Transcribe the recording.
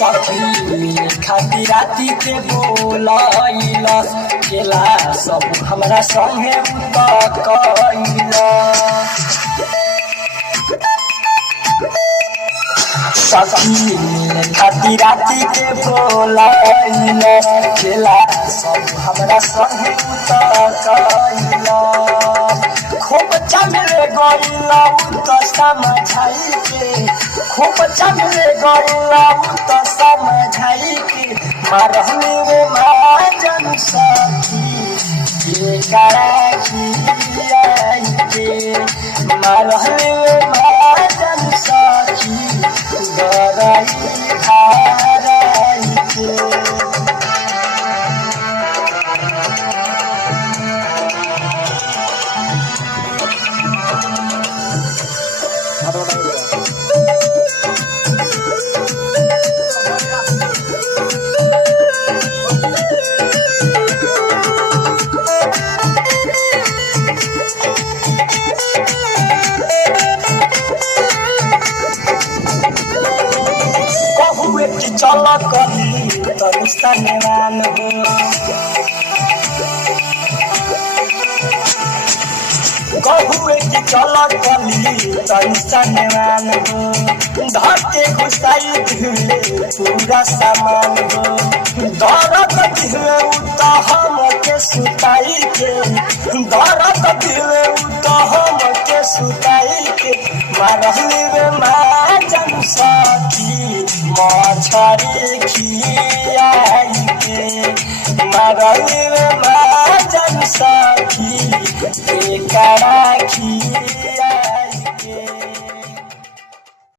सखी खाती राती के बोलैल केला सब हमरा संगे उतकैल सखी खाती राती के बोलैल केला सब हमरा संगे उतकैल खूब चमरे गइला त समझाई के खूब चमरे गइला त समझाई के मारहनी रे माजन सखी के कराची आई के मारहनी रे माजन सखी गराई धाराई के चल कही तनी सनवान हो कहुए कि चल कली तनी सनवान हो धरते घुसाई दिले पूरा सामान हो दर्द दिले उत हम के सुताई के दर्द दिले उत हम के सुताई के मारहनी रे माजन सखी मछरी खियाई के मारहनी रे माजन सखी एकरा खियाई